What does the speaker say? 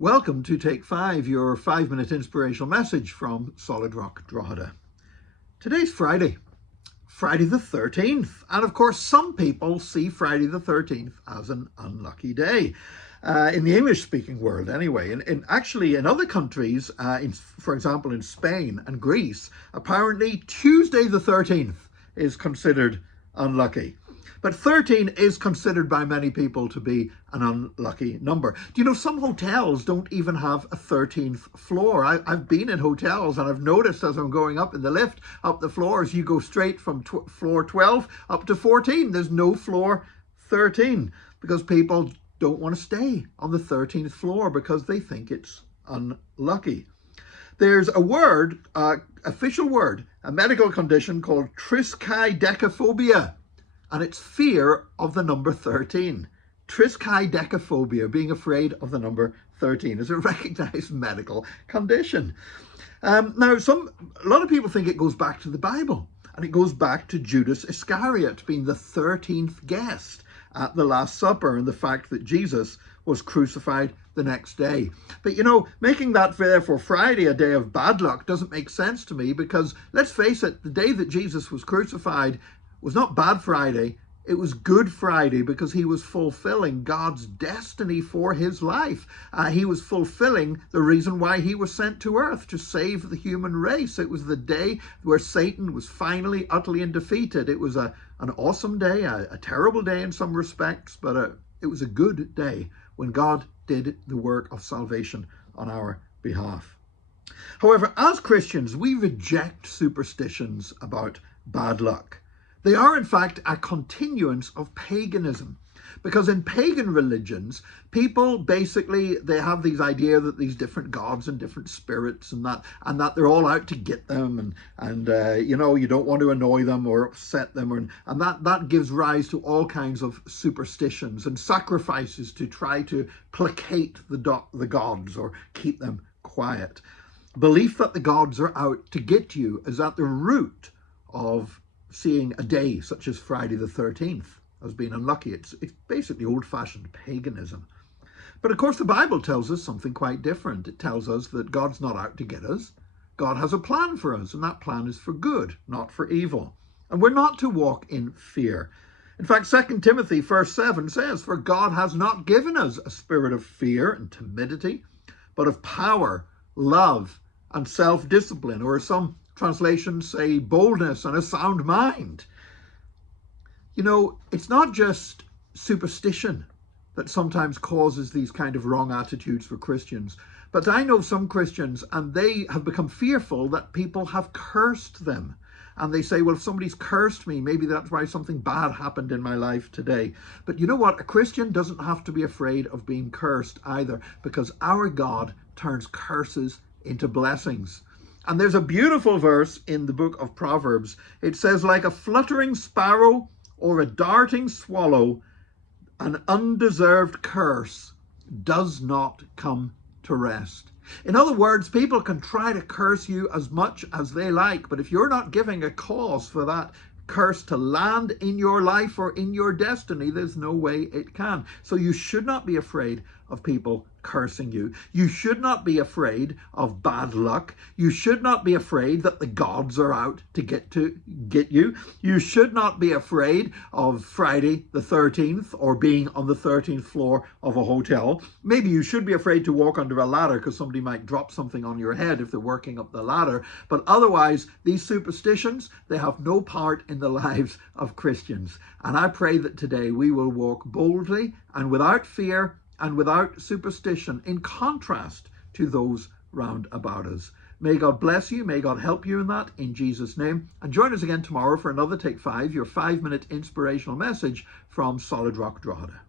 Welcome to Take 5, your 5-minute inspirational message from Solid Rock Drogheda. Today's Friday the 13th. And of course, some people see Friday the 13th as an unlucky day. In the English-speaking world anyway. Actually, in other countries, for example, in Spain and Greece, apparently Tuesday the 13th is considered unlucky. But 13 is considered by many people to be an unlucky number. Do you know some hotels don't even have a 13th floor? I've been in hotels and I've noticed as I'm going up in the lift, up the floors, you go straight from floor 12 up to 14. There's no floor 13 because people don't want to stay on the 13th floor because they think it's unlucky. There's a word, official word, a medical condition called triskaidekaphobia. And it's fear of the number 13. Triskaidekaphobia, being afraid of the number 13, is a recognized medical condition. Now, a lot of people think it goes back to the Bible, and it goes back to Judas Iscariot being the 13th guest at the Last Supper, and the fact that Jesus was crucified the next day. But you know, making that therefore Friday a day of bad luck doesn't make sense to me, because let's face it, the day that Jesus was crucified was not Bad Friday, it was Good Friday, because he was fulfilling God's destiny for his life. He was fulfilling the reason why he was sent to earth, to save the human race. It was the day where Satan was finally utterly defeated. It was an awesome day, a terrible day in some respects, but it was a good day when God did the work of salvation on our behalf. However, as Christians, we reject superstitions about bad luck. They are, in fact, a continuance of paganism, because in pagan religions, people basically, they have these idea that these different gods and different spirits and that they're all out to get them, and you know, you don't want to annoy them or upset them, and that gives rise to all kinds of superstitions and sacrifices to try to placate the gods or keep them quiet. Belief that the gods are out to get you is at the root of seeing a day such as Friday the 13th as being unlucky. It's basically old-fashioned paganism. But of course the Bible tells us something quite different. It tells us that God's not out to get us. God has a plan for us, and that plan is for good, not for evil. And we're not to walk in fear. In fact, 2 Timothy verse 7 says, "For God has not given us a spirit of fear and timidity, but of power, love, and self-discipline," or some translations say boldness and a sound mind. You know, it's not just superstition that sometimes causes these kind of wrong attitudes for Christians, but I know some Christians, and they have become fearful that people have cursed them. And they say, well, if somebody's cursed me, maybe that's why something bad happened in my life today. But you know what? A Christian doesn't have to be afraid of being cursed either, because our God turns curses into blessings. And there's a beautiful verse in the book of Proverbs. It says, like a fluttering sparrow or a darting swallow, an undeserved curse does not come to rest. In other words, people can try to curse you as much as they like, but if you're not giving a cause for that curse to land in your life or in your destiny, there's no way it can. So you should not be afraid of people cursing you. You should not be afraid of bad luck. You should not be afraid that the gods are out to get you. You should not be afraid of Friday the 13th or being on the 13th floor of a hotel. Maybe you should be afraid to walk under a ladder because somebody might drop something on your head if they're working up the ladder. But otherwise, these superstitions, they have no part in the lives of Christians. And I pray that today we will walk boldly and without fear and without superstition, in contrast to those round about us. May God bless you. May God help you in that, in Jesus' name. And join us again tomorrow for another Take 5, your 5-minute inspirational message from Solid Rock Drogheda.